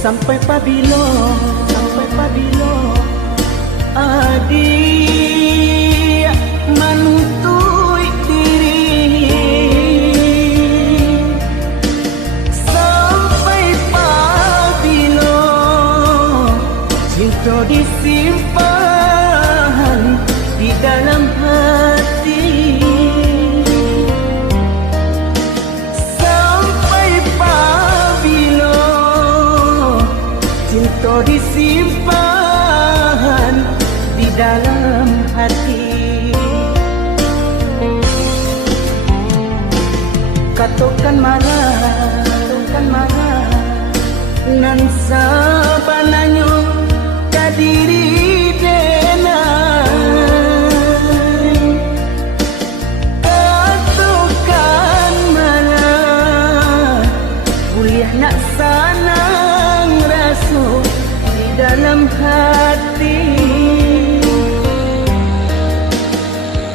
Sampai pabilo adik menuntut diri, sampai pabilo cinta disimpan di dalam hati, sampai pabilo cinta disimpan di dalam hati. Katakan marah nan sabananyo kadiri denai. Katakan marah kuliah nak sanang rasa di dalam hati.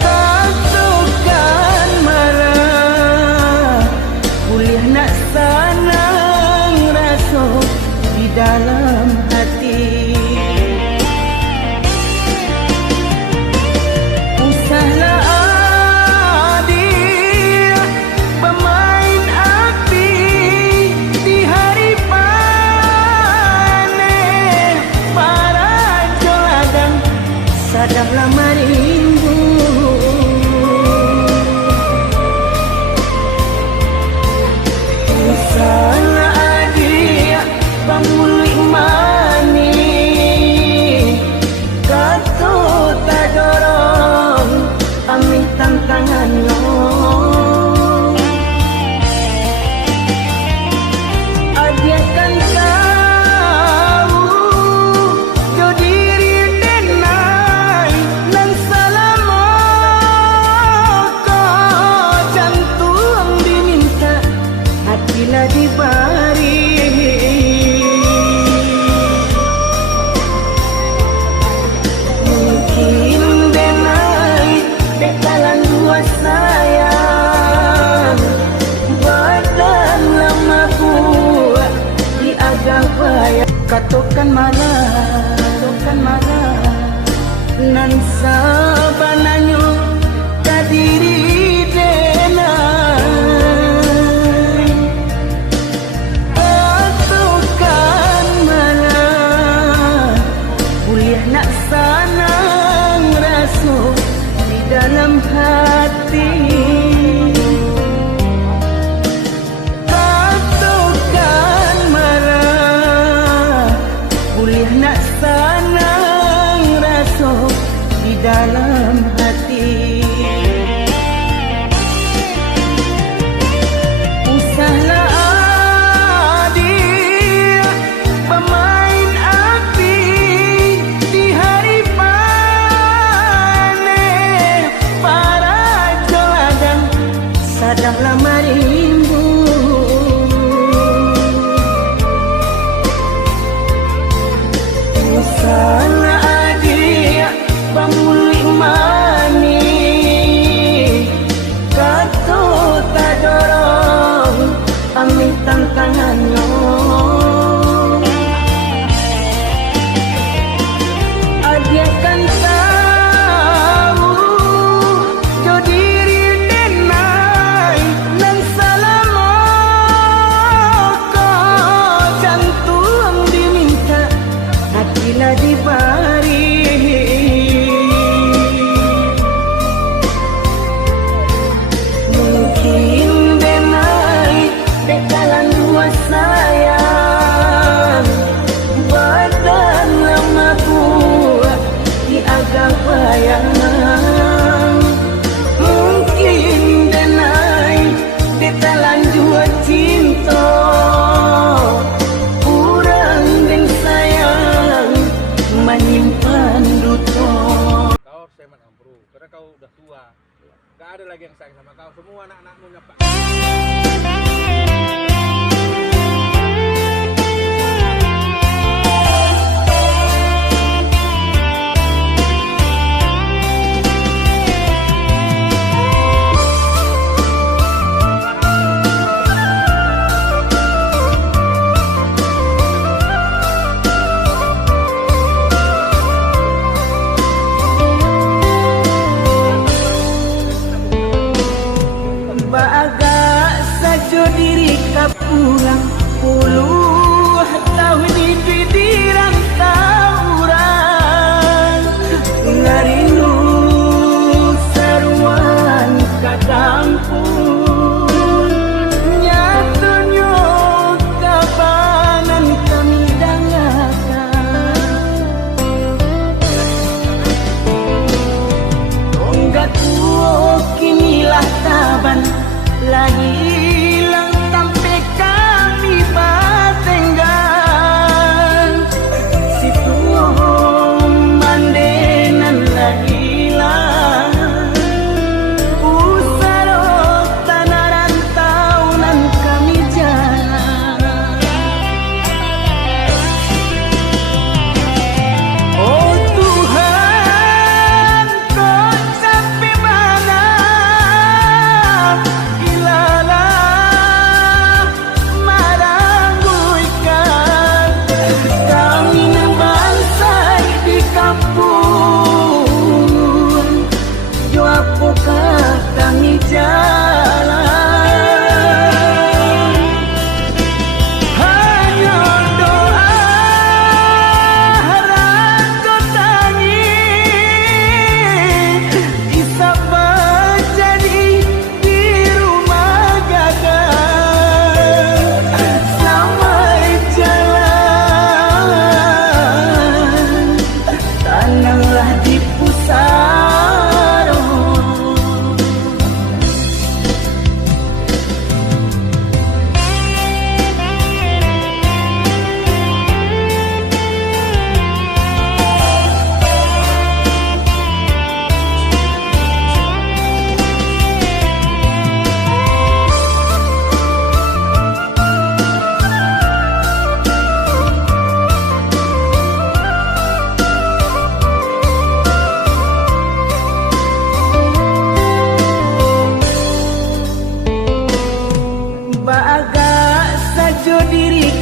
Katakan marah kuliah nak sanang rasa di dalam hati. Usahlah adik pemain api di hari panen, para joladang sadanglah merindu. Usahlah adik pamulih mani, kata tak dorong ambil tantangannya. Adik kan tahu jo diri denai nan selama kau jantung diminta hatilah dibari. Mungkin denai bekalan dua sayang, badan lama buat di agak bayar. Katakan marah nan sabananyo kadiri denai. Katakan marah kuliah nak sanang rasa di dalam hati. Katakan marah kuliah nak sanang rasa di dalam hati.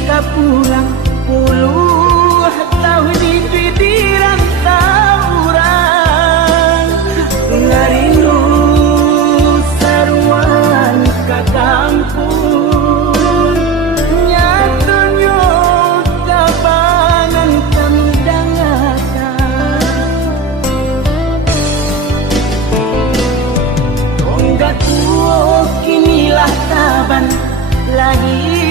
kapulang puluh tahun di rantau urang ngarindu saruan ka kampung nyatunyo tabanan kami dangakan tonggak kuo kinilah taban lagi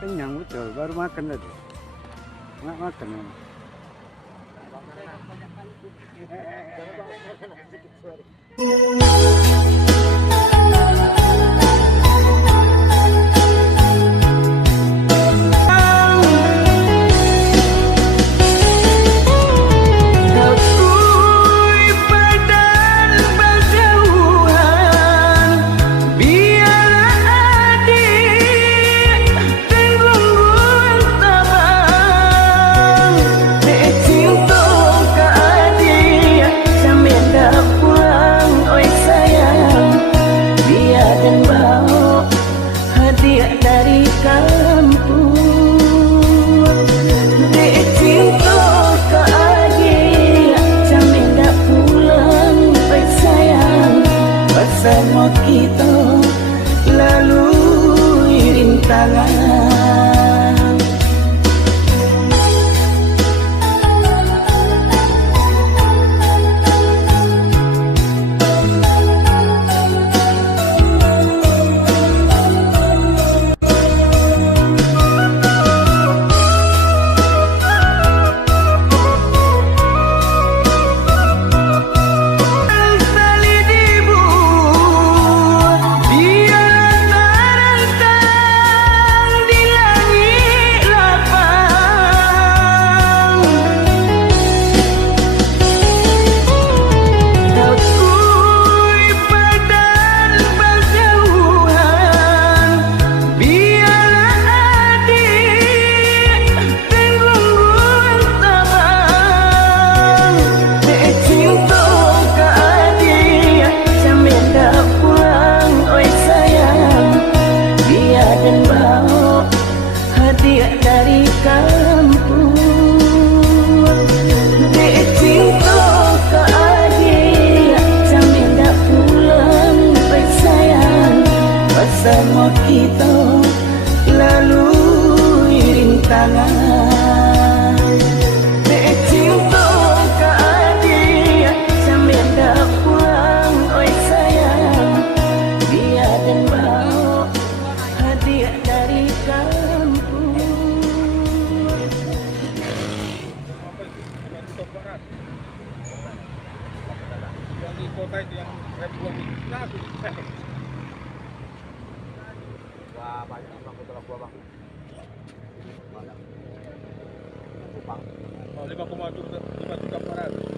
kenyang betul, baru makan tadi. Nggak makan ya. Dari kampung dek cinta ke adik jamin dak pulang baik sayang bersama kita lalui rintangan dari kampung dek cinta ke adik jamin dak pulang baik sayang bersama kita lalui rintangan dek cinta ke adik jamin dak pulang baik sayang biar dan bawa hadiah dari kampung. Yang di kota itu yang ribuan itu, nah aku wah banyak bang, betul gua bang. Kupang. Oh 5,5 juta 5 juta per hari.